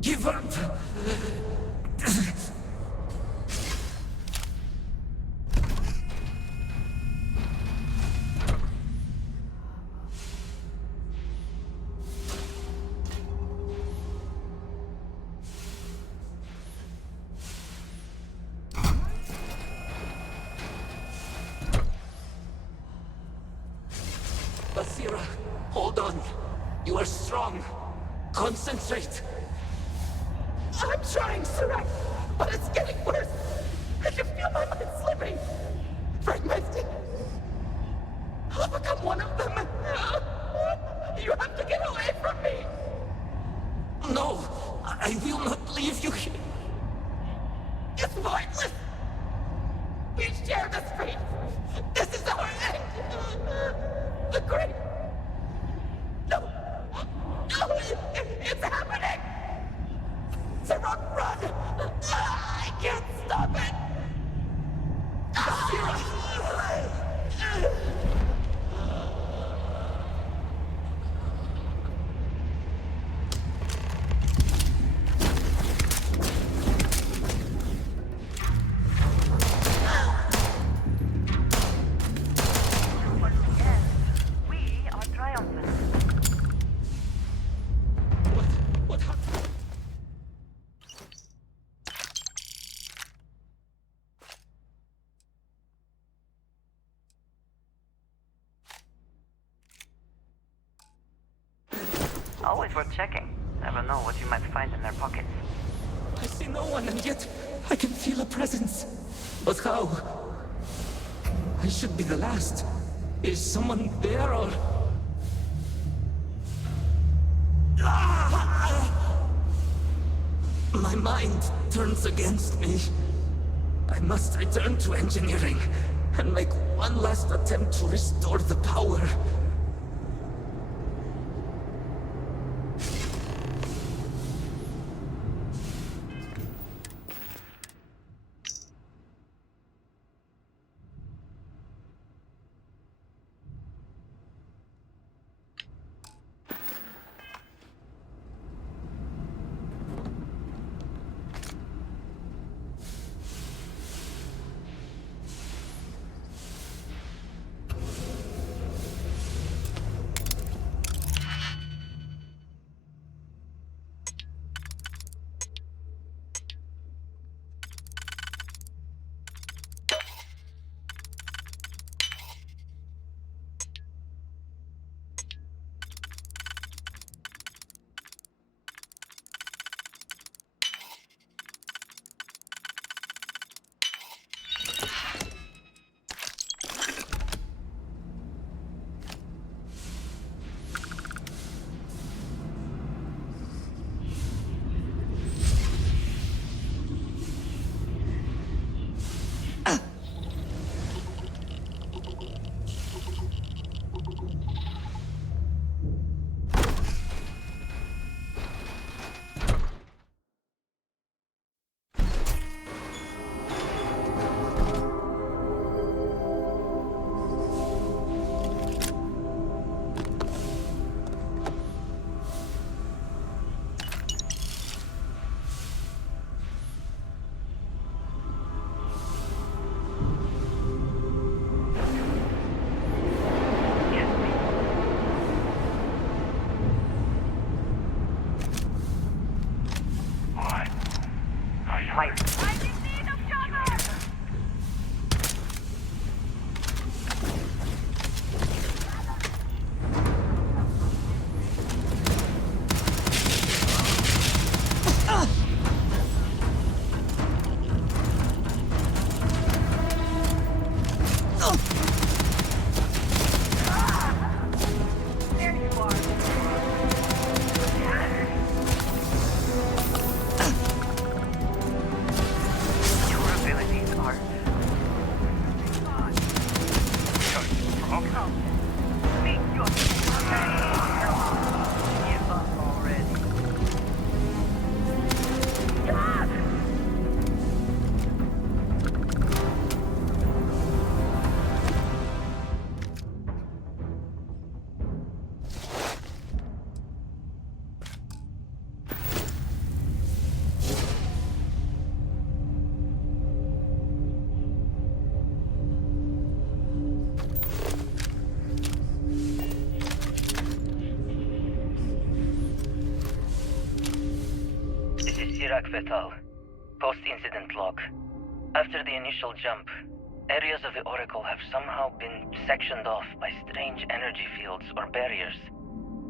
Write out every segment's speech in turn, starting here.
give up. Basira, hold on. You are strong. Concentrate. I'm trying, Surak, but it's getting worse. I can feel my mind slipping. Fragmenting. I'll become one of them. You have to get away from me. No, I will not leave you here. It's pointless. We share this fate. This is our end. The great... No. No, it's happening. Sarok, run. I can't stop it. What happened? Always worth checking. Never know what you might find in their pockets. I see no one, and yet I can feel a presence. But how? I should be the last. Is someone there, or... My mind turns against me. I must return to engineering and make one last attempt to restore the power. Sirac Vetal. Post-incident log. After the initial jump, areas of the Oracle have somehow been sectioned off by strange energy fields or barriers.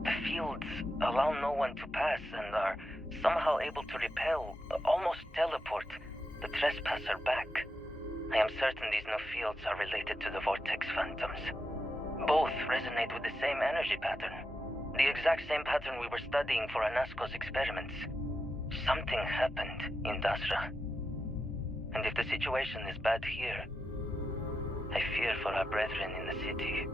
The fields allow no one to pass and are somehow able to repel, almost teleport, the trespasser back. I am certain these new fields are related to the Vortex Phantoms. Both resonate with the same energy pattern. The exact same pattern we were studying for Anasco's experiments. Something happened in Dasra. And if the situation is bad here, I fear for our brethren in the city.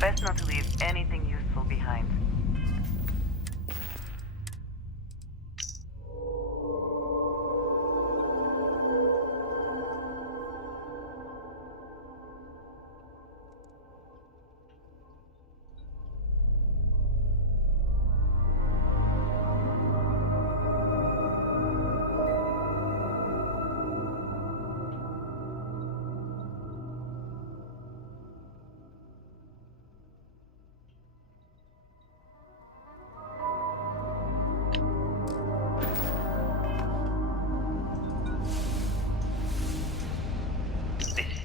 Best not to leave anything useful behind.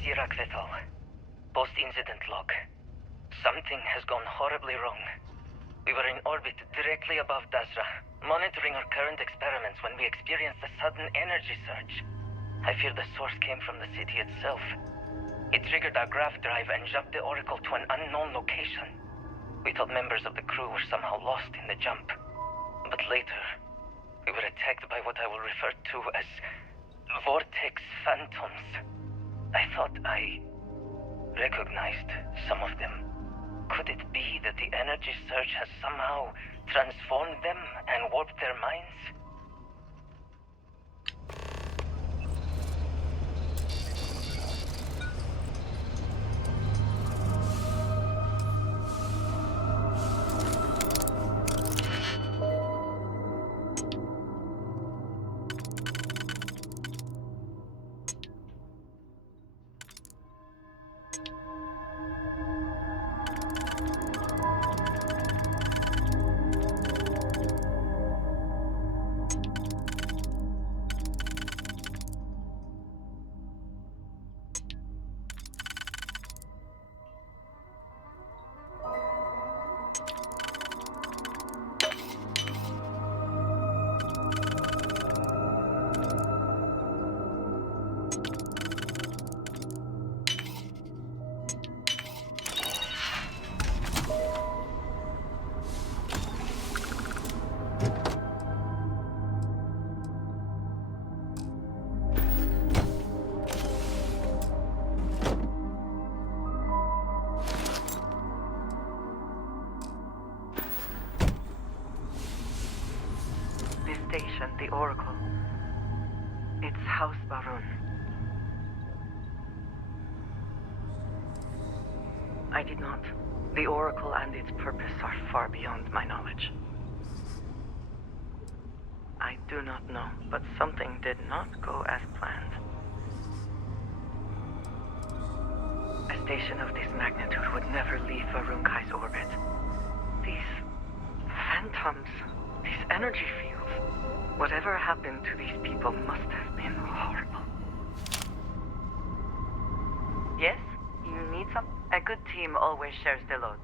Sirac Vetal. Post-incident log. Something has gone horribly wrong. We were in orbit directly above Dasra, monitoring our current experiments when we experienced a sudden energy surge. I fear the source came from the city itself. It triggered our grav drive and jumped the Oracle to an unknown location. We thought members of the crew were somehow lost in the jump. But later, we were attacked by what I will refer to as Vortex Phantoms. I thought I recognized some of them. Could it be that the energy surge has somehow transformed them and warped their minds? the Oracle. It's House Barun. I did not. The Oracle and its purpose are far beyond my knowledge. I do not know, but something did not go as planned. A station of this magnitude would never leave Varunkai's orbit. These phantoms, these energy fields, whatever happened to these people must have been horrible. Yes? You need some? A good team always shares the load.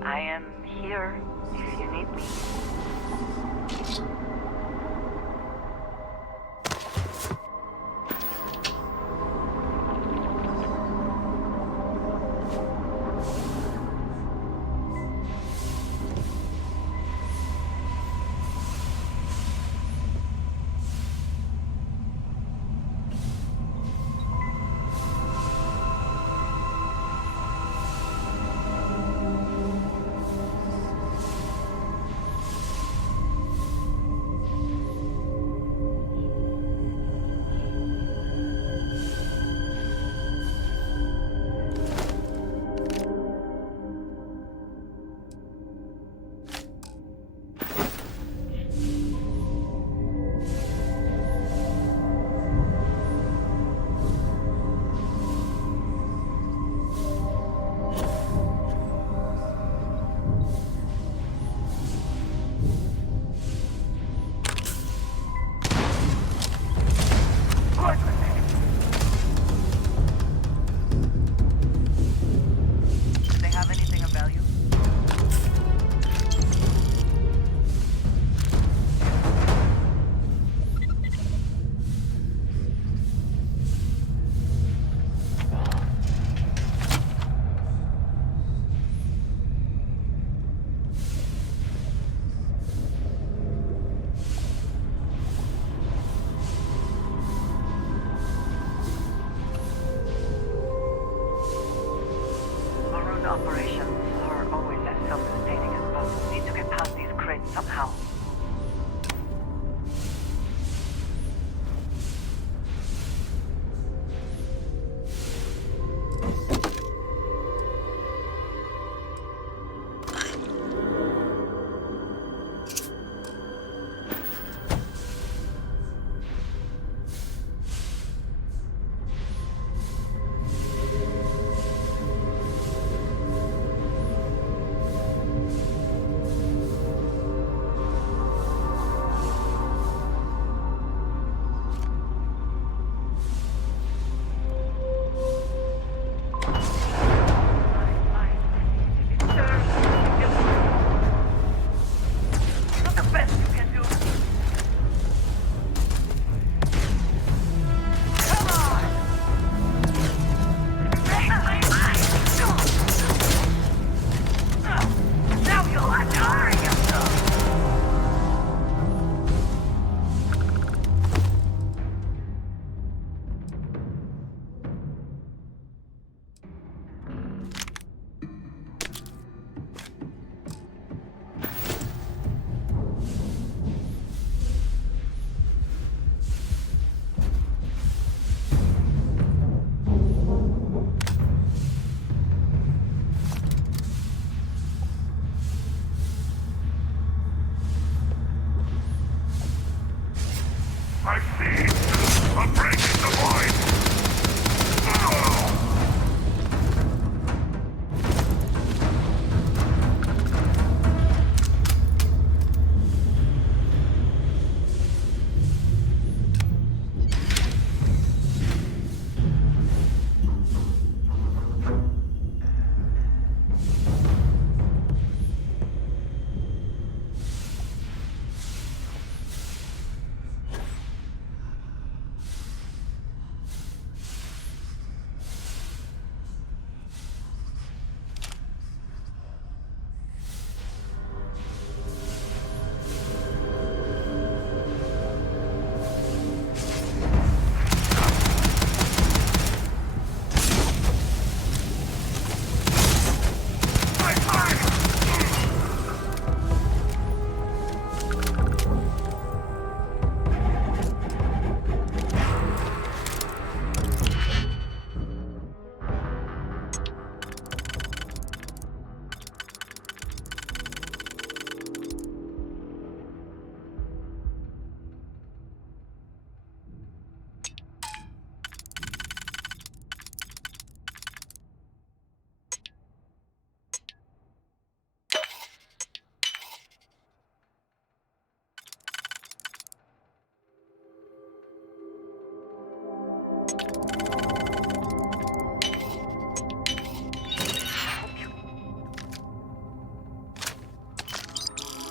I am here if you need me.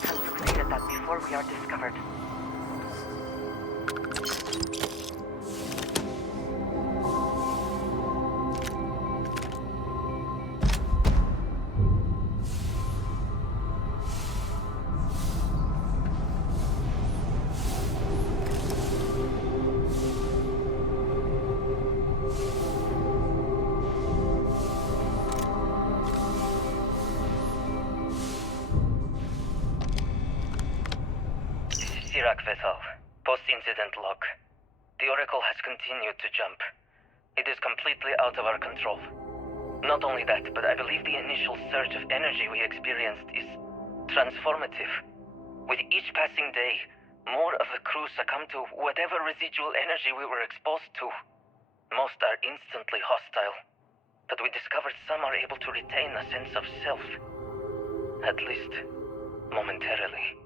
Can succeed at that before we are discovered. Iraq vessel. Post-incident log. The Oracle has continued to jump. It is completely out of our control. Not only that, but I believe the initial surge of energy we experienced is transformative. With each passing day, more of the crew succumb to whatever residual energy we were exposed to. Most are instantly hostile, but we discovered some are able to retain a sense of self. At least, momentarily.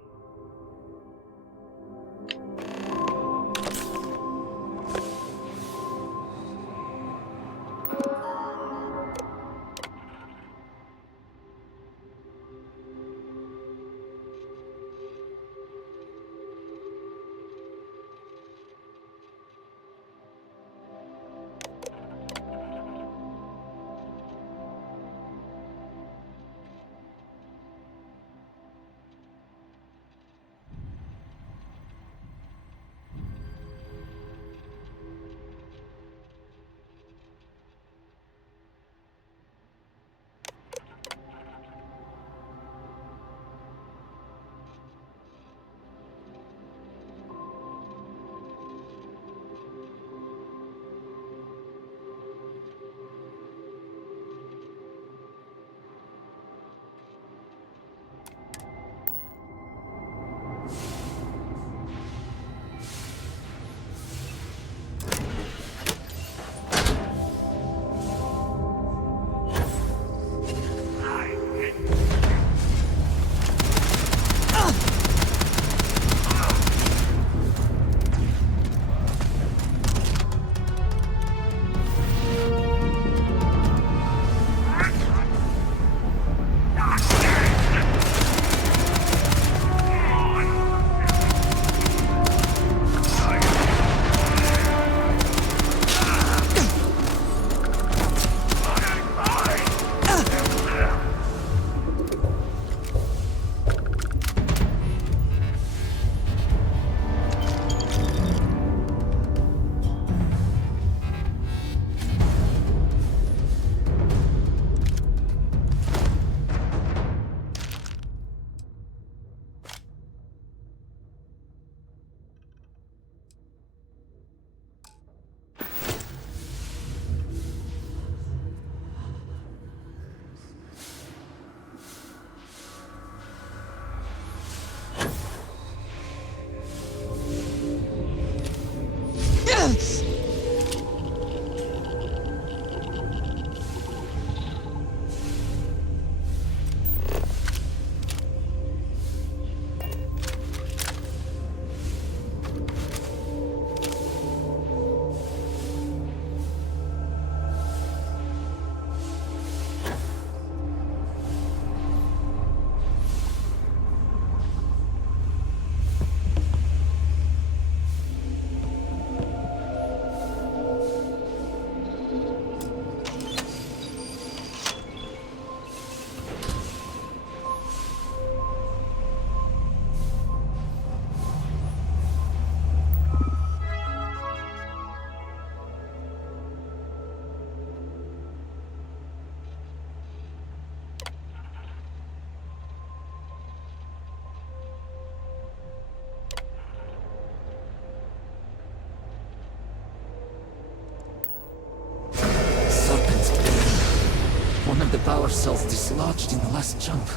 The power cells dislodged in the last jump.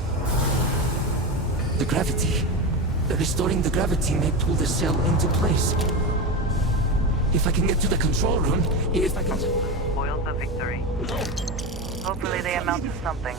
The gravity. Restoring the gravity may pull the cell into place. If I can get to the control room, if I can... Spoils of victory. Hopefully they amount to something.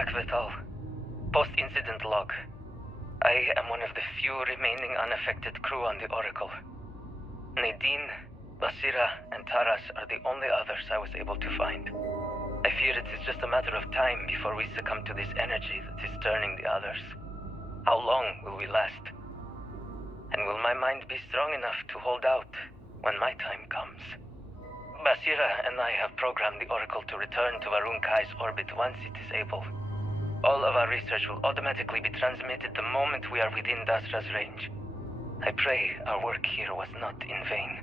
Sirak Vital. Post-incident log. I am one of the few remaining unaffected crew on the Oracle. Nadine, Basira, and Taras are the only others I was able to find. I fear it is just a matter of time before we succumb to this energy that is turning the others. How long will we last? And will my mind be strong enough to hold out when my time comes? Basira and I have programmed the Oracle to return to Varun Kai's orbit once it is able. All of our research will automatically be transmitted the moment we are within Dasra's range. I pray our work here was not in vain.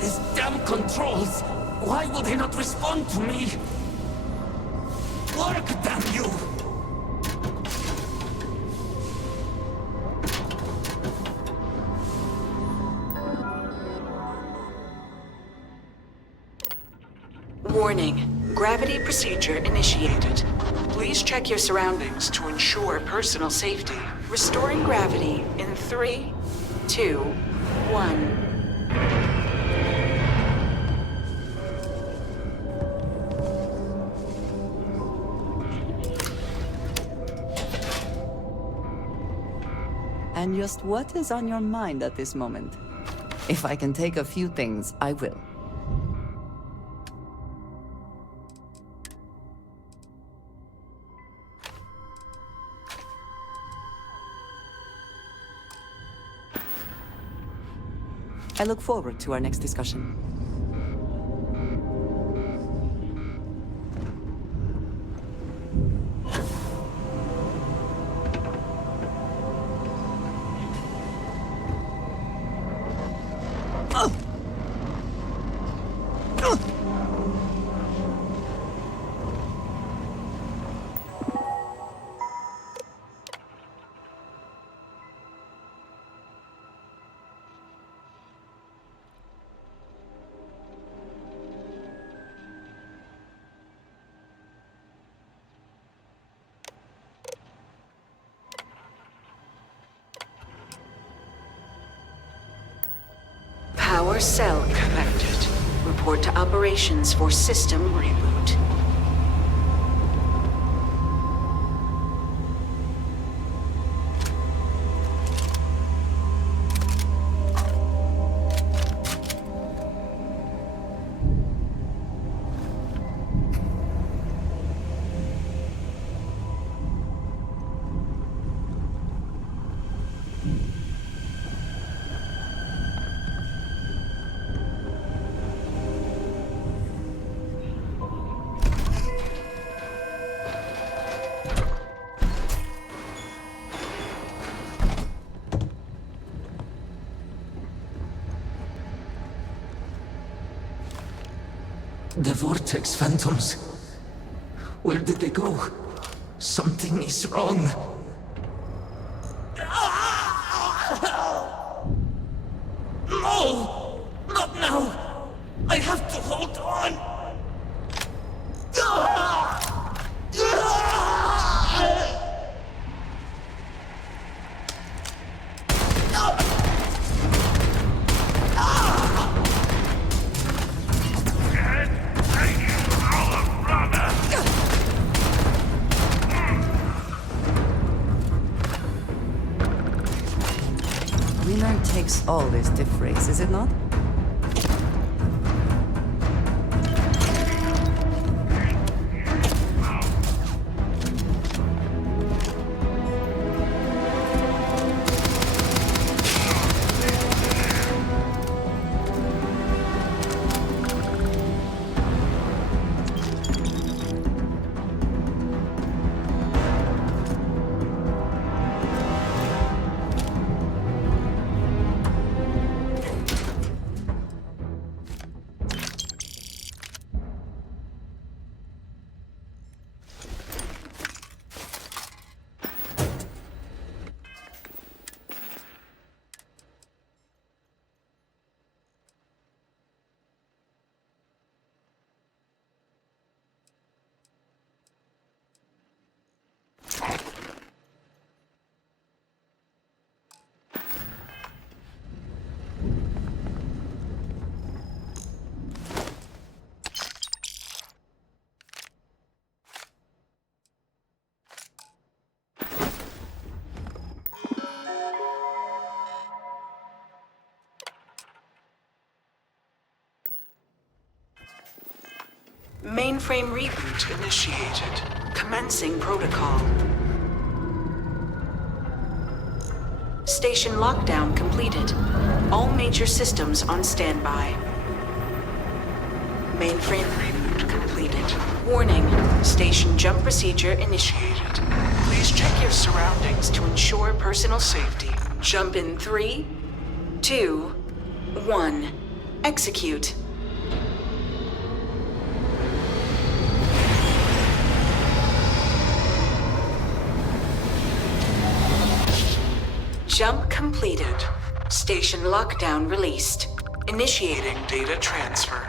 These damn controls! Why will they not respond to me? Work, damn you! Warning. Gravity procedure initiated. Please check your surroundings to ensure personal safety. Restoring gravity in 3, 2, 1. And just what is on your mind at this moment? If I can take a few things, I will. I look forward to our next discussion. Power cell connected. Report to operations for system reboot. The Vortex Phantoms. Where did they go? Something is wrong. No! Not now! I have to hold on! always diff race, is it not? Mainframe reboot initiated. Commencing protocol. Station lockdown completed. All major systems on standby. Mainframe reboot completed. Warning, station jump procedure initiated. Please check your surroundings to ensure personal safety. Jump in 3, 2, 1. Execute. Jump completed. Station lockdown released. Initiating data transfer.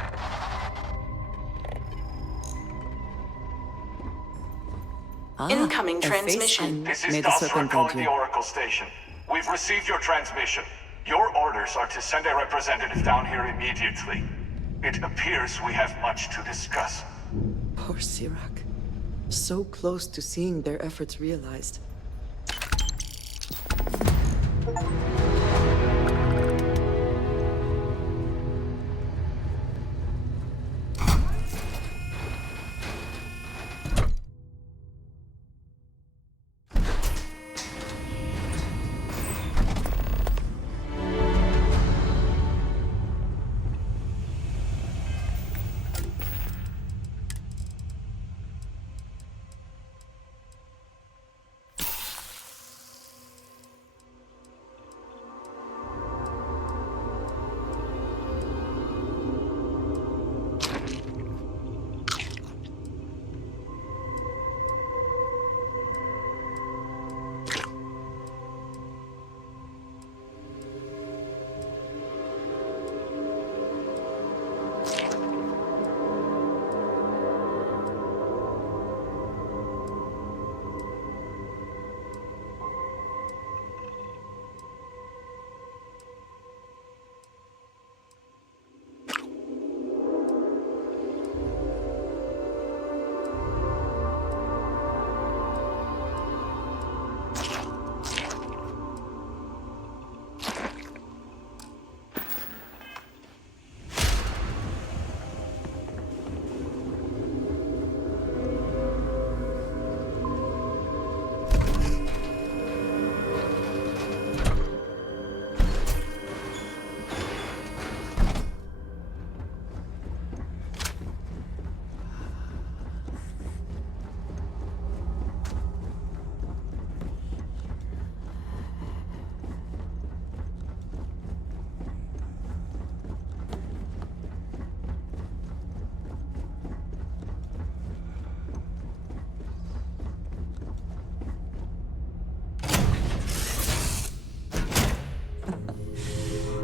Incoming a face transmission. and This is made a Dusra serpent calling thank the you. Oracle Station. We've received your transmission. Your orders are to send a representative down here immediately. It appears we have much to discuss. Poor Sirac. So close to seeing their efforts realized.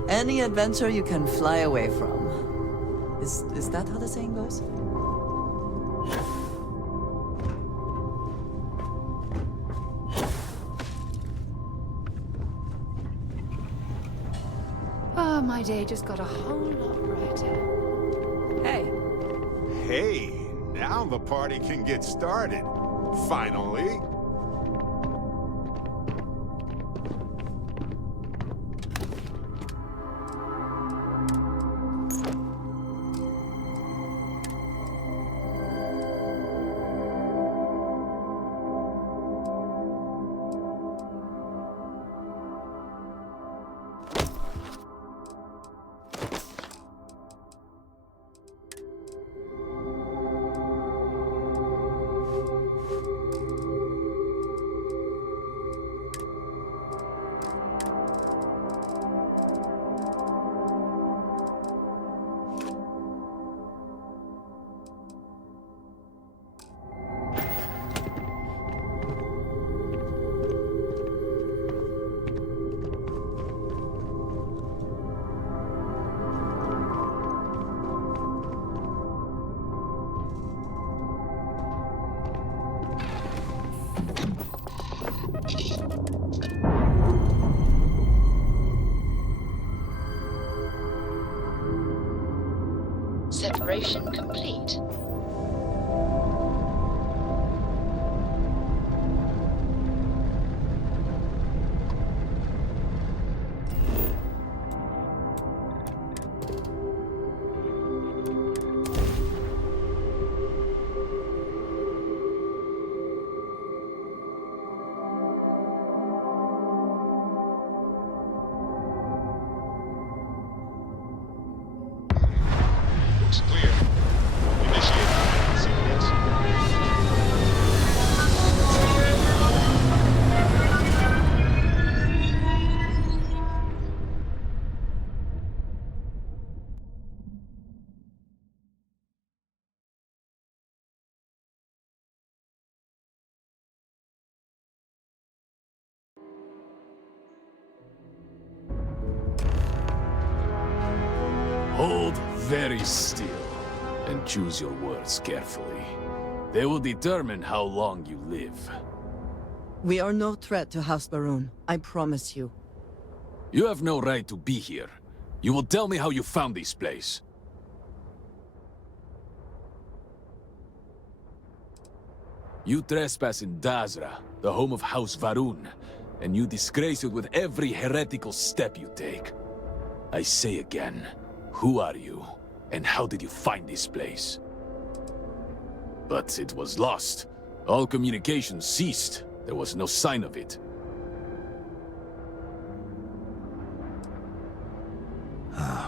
Any adventure you can fly away from. Is that how the saying goes? Oh, my day just got a whole lot brighter. Hey, Hey, now the party can get started. Finally. Separation complete. Looks clear. Initiate sequence. Hold very still and choose your words carefully. They will determine how long you live. We are no threat to House Baroon, I promise you. You have no right to be here. You will tell me how you found this place. You trespass in Dazra, the home of House Varun, and you disgrace it with every heretical step you take. I say again, who are you, and how did you find this place? But it was lost. All communication ceased. There was no sign of it.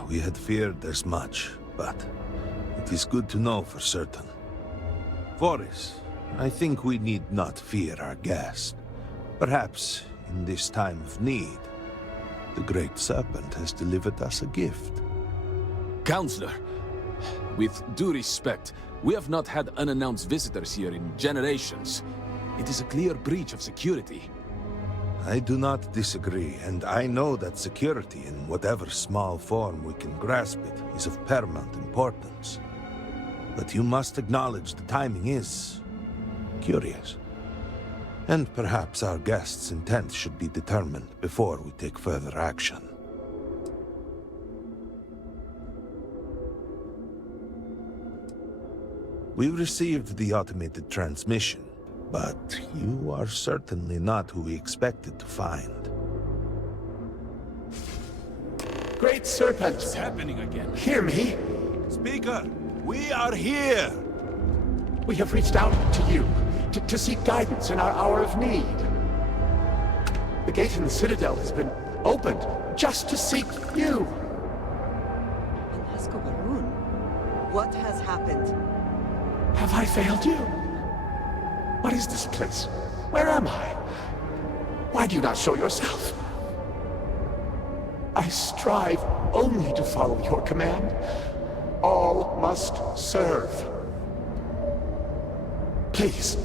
We had feared as much, but it is good to know for certain. Voris, I think we need not fear our guest. Perhaps, in this time of need, the Great Serpent has delivered us a gift. Counselor, with due respect, we have not had unannounced visitors here in generations. It is a clear breach of security. I do not disagree, and I know that security, in whatever small form we can grasp it, is of paramount importance. But you must acknowledge the timing is curious. And perhaps our guest's intent should be determined before we take further action. We received the automated transmission, but you are certainly not who we expected to find. Great Serpent! What's happening again? Hear me! Speaker, we are here! We have reached out to you to seek guidance in our hour of need. The gate in the Citadel has been opened just to seek you. Alaska Baroon? What has happened? Have I failed you? What is this place? Where am I? Why do you not show yourself? I strive only to follow your command. All must serve. Please,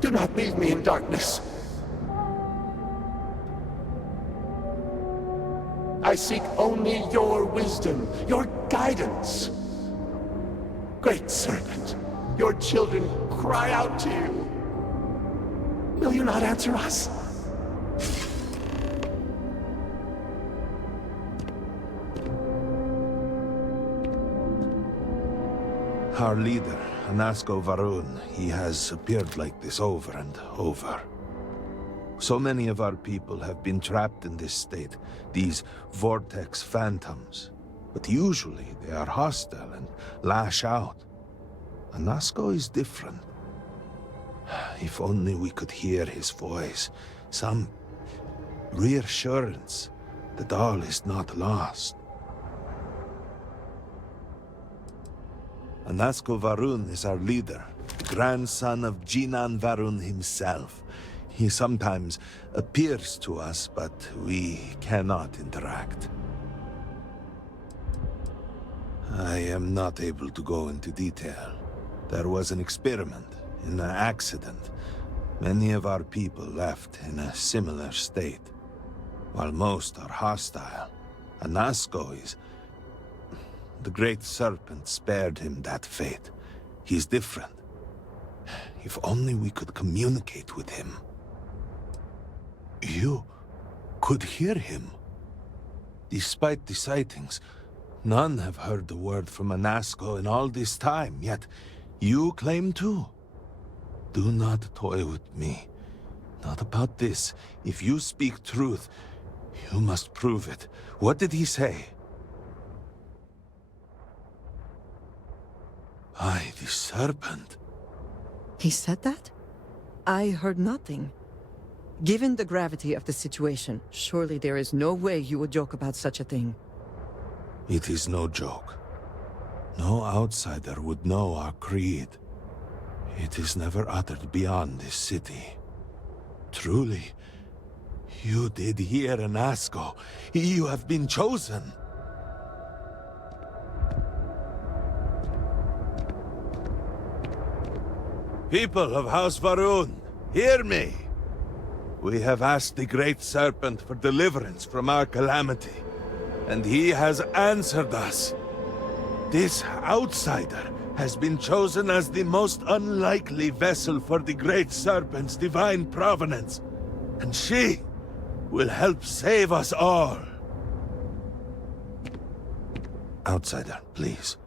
do not leave me in darkness. I seek only your wisdom, your guidance. Great Serpent, your children cry out to you. Will you not answer us? Our leader, Anasko Varun, he has appeared like this over and over. So many of our people have been trapped in this state, these Vortex Phantoms. But usually they are hostile and lash out. Anasko is different. If only we could hear his voice, some reassurance that all is not lost. Anasko Varun is our leader, the grandson of Jinan Varun himself. He sometimes appears to us, but we cannot interact. I am not able to go into detail. There was an experiment, an accident. Many of our people left in a similar state. While most are hostile, Anasko is... The Great Serpent spared him that fate. He's different. If only we could communicate with him. You could hear him. Despite the sightings, None have heard the word from Anasco in all this time, yet you claim to. Do not toy with me. Not about this. If you speak truth, you must prove it. What did he say? By the serpent. He said that? I heard nothing. Given the gravity of the situation, surely there is no way you would joke about such a thing. It is no joke. No outsider would know our creed. It is never uttered beyond this city. Truly, you did hear Anasco. You have been chosen. People of House Varun, hear me. We have asked the Great Serpent for deliverance from our calamity, and he has answered us. This outsider has been chosen as the most unlikely vessel for the Great Serpent's divine provenance, and she will help save us all. Outsider, please.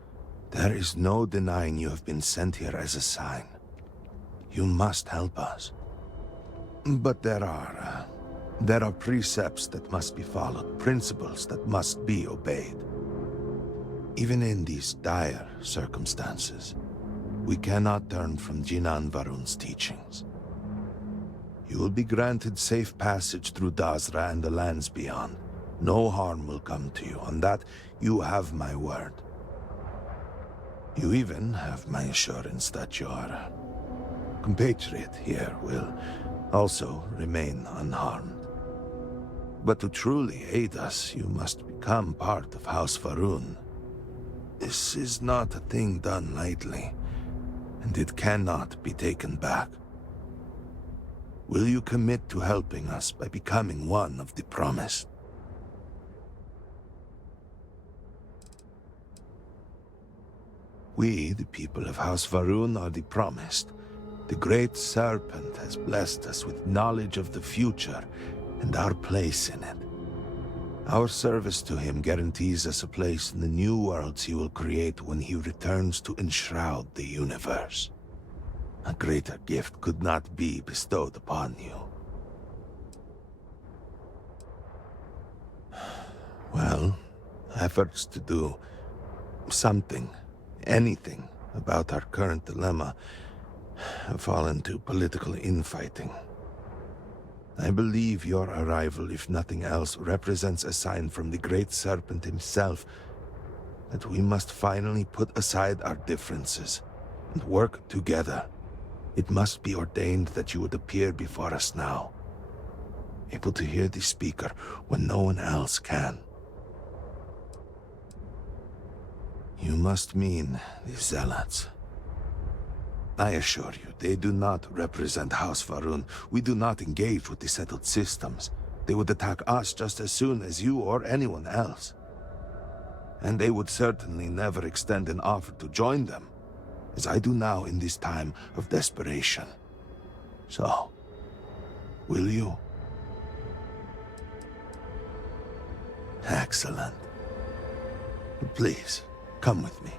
There is no denying you have been sent here as a sign. You must help us. But there are precepts that must be followed, principles that must be obeyed. Even in these dire circumstances, we cannot turn from Jinan Varun's teachings. You will be granted safe passage through Dazra and the lands beyond. No harm will come to you. On that, you have my word. You even have my assurance that your compatriot here will also remain unharmed. But to truly aid us, you must become part of House Varun. This is not a thing done lightly, and it cannot be taken back. Will you commit to helping us by becoming one of the promised? We, the people of House Varun, are the promised. The Great Serpent has blessed us with knowledge of the future and our place in it. Our service to him guarantees us a place in the new worlds he will create when he returns to enshroud the universe. A greater gift could not be bestowed upon you. Well, efforts to do something, anything, about our current dilemma have fallen to political infighting. I believe your arrival, if nothing else, represents a sign from the Great Serpent himself that we must finally put aside our differences and work together. It must be ordained that you would appear before us now, able to hear the speaker when no one else can. You must mean the Zealots. I assure you, they do not represent House Varun. We do not engage with the settled systems. They would attack us just as soon as you or anyone else. And they would certainly never extend an offer to join them, as I do now in this time of desperation. So, will you? Excellent. Please, come with me.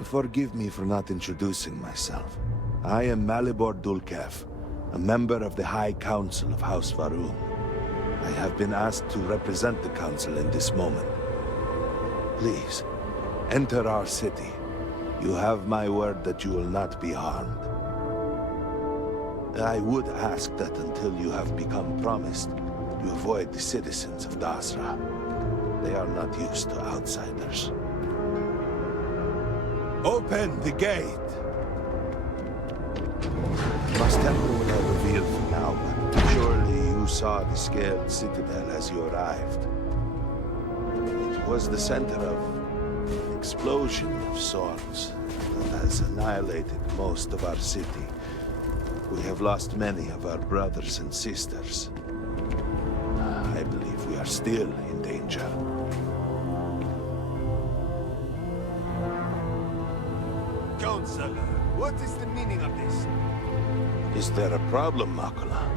Forgive me for not introducing myself. I am Malibor Dulkev, a member of the High Council of House Varun. I have been asked to represent the Council in this moment. Please, enter our city. You have my word that you will not be harmed. I would ask that until you have become promised, you avoid the citizens of Dazra. They are not used to outsiders. Open the gate! Must have no one revealed for now, but surely you saw the scaled citadel as you arrived. It was the center of an explosion of sorts that has annihilated most of our city. We have lost many of our brothers and sisters. I believe we are still in danger. Counselor, what is the meaning of this? Is there a problem, Makula?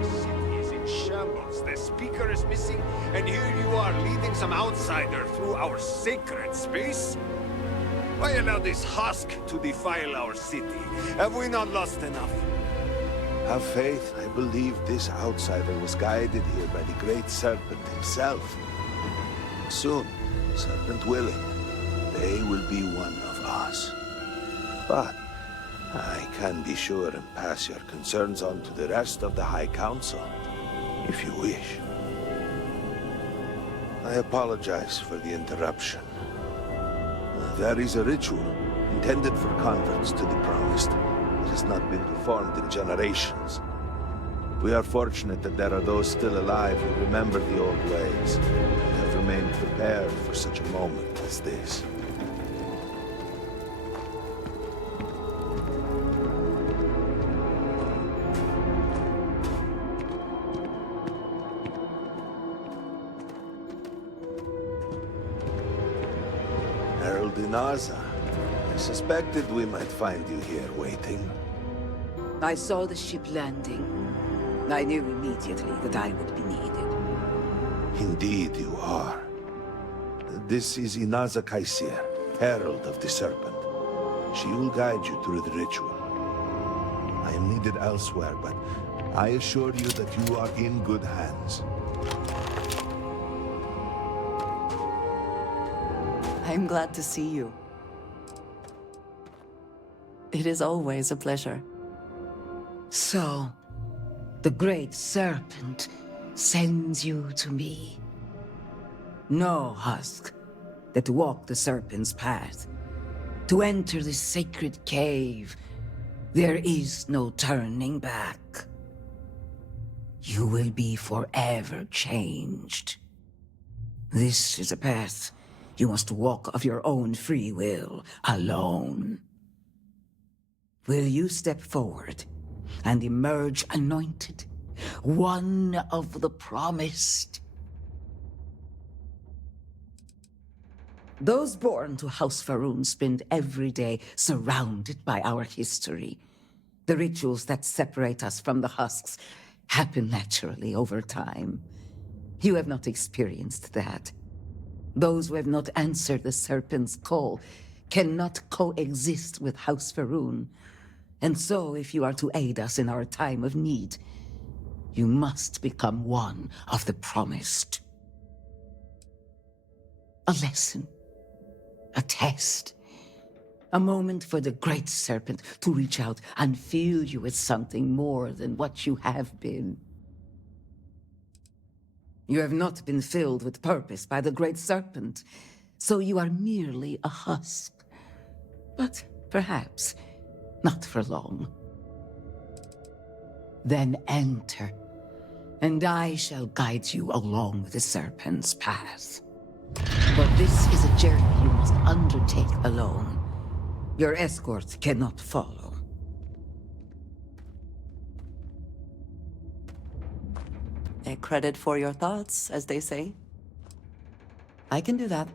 The city is in shambles. house, the speaker is missing, and here you are leading some outsider through our sacred space? Why allow this husk to defile our city? Have we not lost enough? Have faith. I believe this outsider was guided here by the Great Serpent himself. Soon, Serpent willing, they will be one of us. But I can be sure and pass your concerns on to the rest of the High Council, if you wish. I apologize for the interruption. There is a ritual intended for converts to the Promised. It has not been performed in generations. We are fortunate that there are those still alive who remember the old ways and have remained prepared for such a moment as this. Herald Inaza, I suspected we might find you here waiting. I saw the ship landing. I knew immediately that I would be needed. Indeed you are. This is Inaza Kaisir, Herald of the Serpent. She will guide you through the ritual. I am needed elsewhere, but I assure you that you are in good hands. I'm glad to see you. It is always a pleasure. So, the Great Serpent sends you to me. No husk that walk the Serpent's path. To enter the sacred cave, there is no turning back. You will be forever changed. This is a path you must walk of your own free will, alone. Will you step forward and emerge anointed, one of the Promised? Those born to House Va'ruun spend every day surrounded by our history. The rituals that separate us from the husks happen naturally over time. You have not experienced that. Those who have not answered the Serpent's call cannot coexist with House Va'ruun. And so, if you are to aid us in our time of need, you must become one of the Promised. A lesson. A test. A moment for the Great Serpent to reach out and fill you with something more than what you have been. You have not been filled with purpose by the Great Serpent, so you are merely a husk. But perhaps not for long. Then enter, and I shall guide you along the Serpent's path. But this is a journey you must undertake alone. Your escort cannot follow. A credit for your thoughts, as they say. I can do that.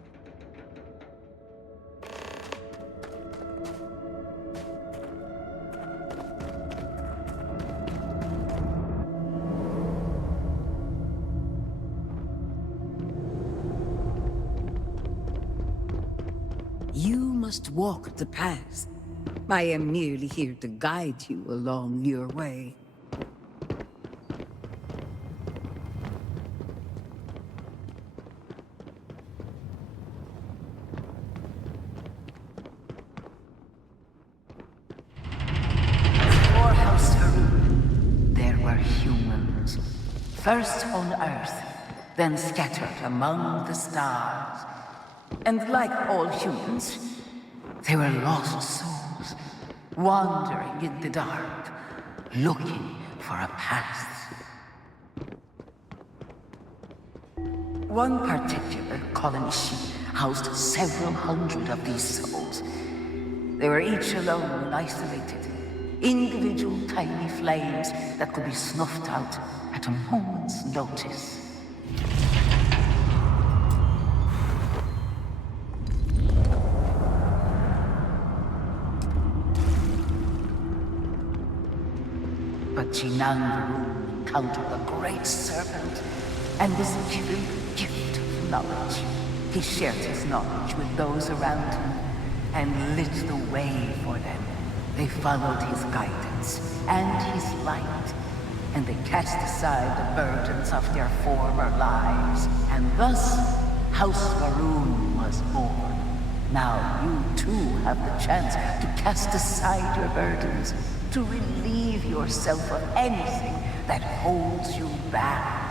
You must walk the path. I am merely here to guide you along your way. Before House Va'ruun, there were humans. First on Earth, then scattered among the stars. And like all humans, they were lost souls, wandering in the dark, looking for a path. One particular colony ship housed several hundred of these souls. They were each alone and isolated, individual tiny flames that could be snuffed out at a moment's notice. But Va'ruun encountered the Great Serpent and was given the gift of knowledge. He shared his knowledge with those around him and lit the way for them. They followed his guidance and his light, and they cast aside the burdens of their former lives. And thus, House Varun was born. Now you too have the chance to cast aside your burdens, to relieve yourself of anything that holds you back.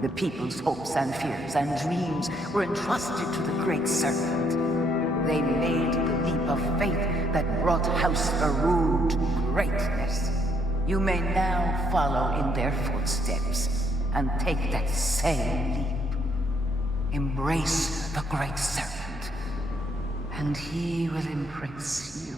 The people's hopes and fears and dreams were entrusted to the Great Serpent. They made the leap of faith that brought House Varun to greatness. You may now follow in their footsteps and take that same leap. Embrace the Great Serpent, and he will embrace you.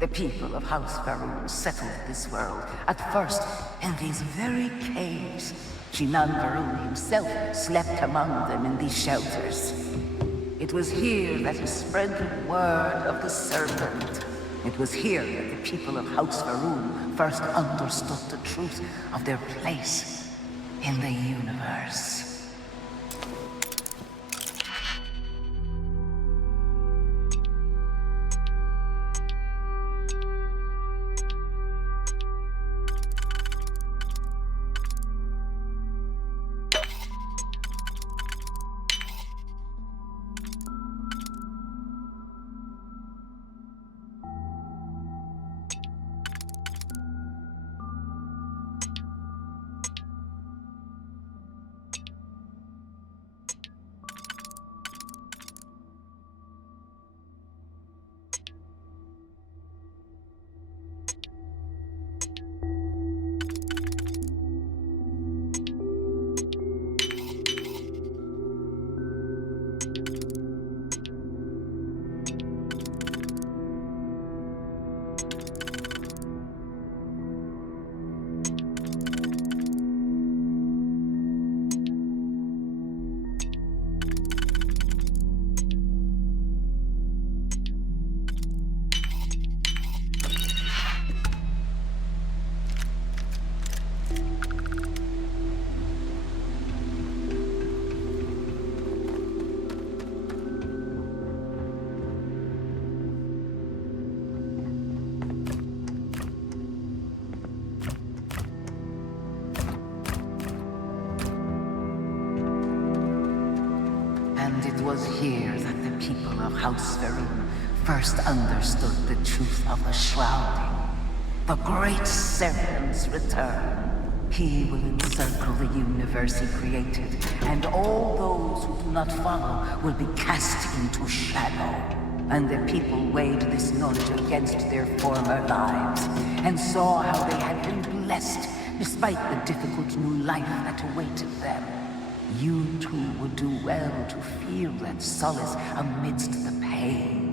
The people of House Varun settled this world, at first in these very caves. Shinan Varun himself slept among them in these shelters. It was here that he spread the word of the serpent. It was here that the people of House Varun first understood the truth of their place in the universe. It was here that the people of House Varun first understood the truth of the shrouding. The Great Serpent's return. He will encircle the universe he created, and all those who do not follow will be cast into shadow. And the people weighed this knowledge against their former lives, and saw how they had been blessed despite the difficult new life that awaited them. You too would do well to feel that solace amidst the pain.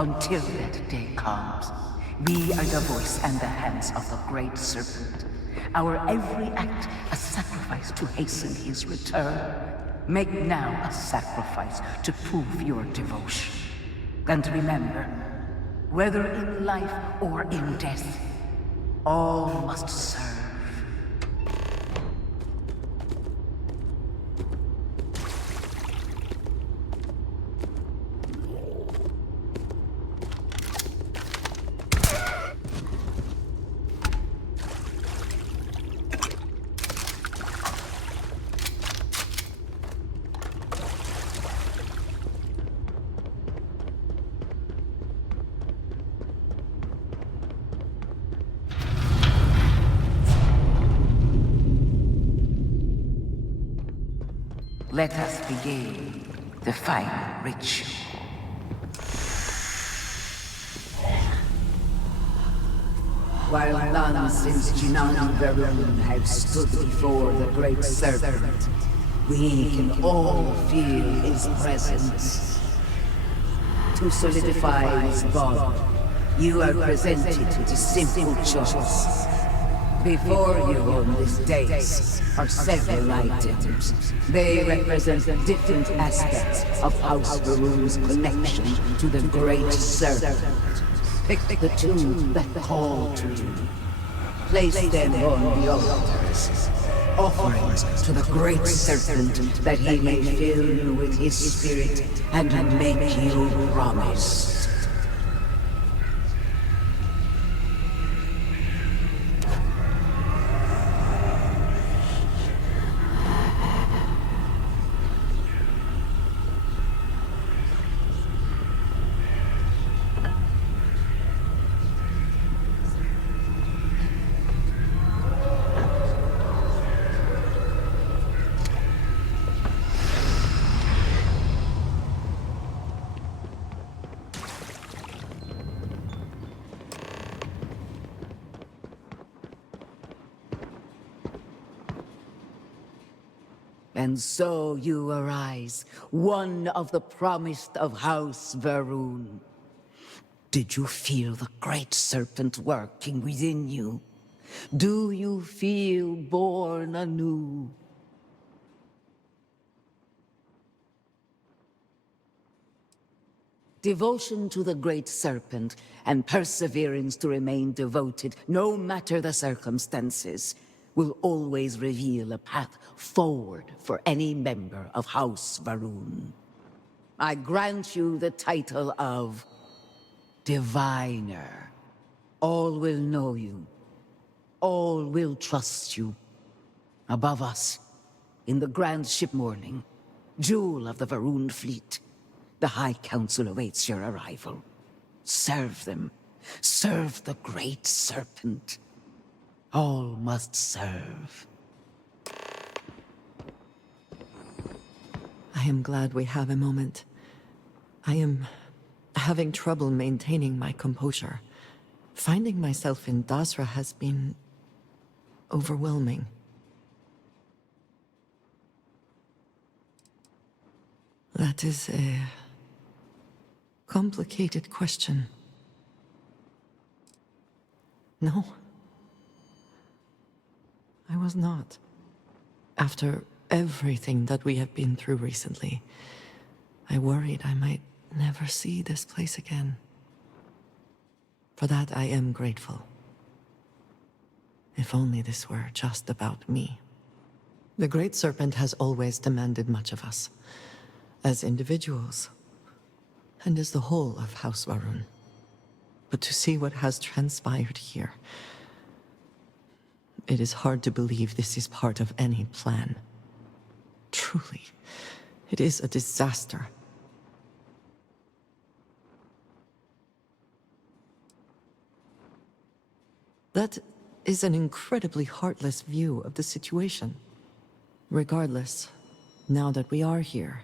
Until that day comes, we are the voice and the hands of the Great Serpent. Our every act a sacrifice to hasten his return. Make now a sacrifice to prove your devotion. And remember, whether in life or in death, all must serve. Let us begin the final ritual. While none since Jinan Varun have stood before the Great Serpent, we can all feel his presence. To solidify his bond, you are presented with a simple choice. Before you on this dais are several items. They represent different aspects of House Varun's connection to the Great Serpent. Pick the two that call to you. Place them on the altars. Offerings to the Great Serpent that he may fill you with his spirit and make you promise. And so you arise, one of the promised of House Varun. Did you feel the Great Serpent working within you? Do you feel born anew? Devotion to the Great Serpent and perseverance to remain devoted, no matter the circumstances, will always reveal a path forward for any member of House Varun. I grant you the title of Diviner. All will know you. All will trust you. Above us, in the Grand Ship Morning, jewel of the Varun fleet, the High Council awaits your arrival. Serve them. Serve the Great Serpent. All must serve. I am glad we have a moment. I am having trouble maintaining my composure. Finding myself in Dasra has been overwhelming. That is a complicated question. No. I was not. After everything that we have been through recently, I worried I might never see this place again. For that I am grateful. If only this were just about me. The Great Serpent has always demanded much of us, as individuals, and as the whole of House Varun. But to see what has transpired here, it is hard to believe this is part of any plan. Truly, it is a disaster. That is an incredibly heartless view of the situation. Regardless, now that we are here,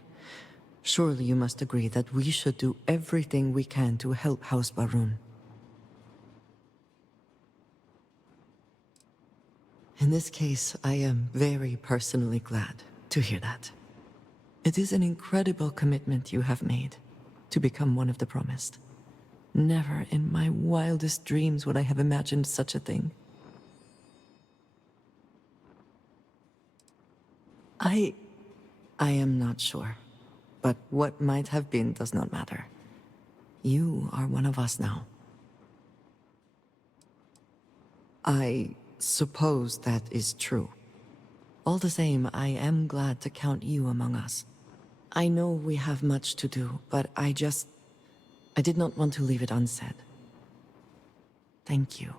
surely you must agree that we should do everything we can to help House Varun. In this case, I am very personally glad to hear that. It is an incredible commitment you have made to become one of the promised. Never in my wildest dreams would I have imagined such a thing. I am not sure. But what might have been does not matter. You are one of us now. I suppose that is true. All the same, I am glad to count you among us. I know we have much to do, but I did not want to leave it unsaid. Thank you.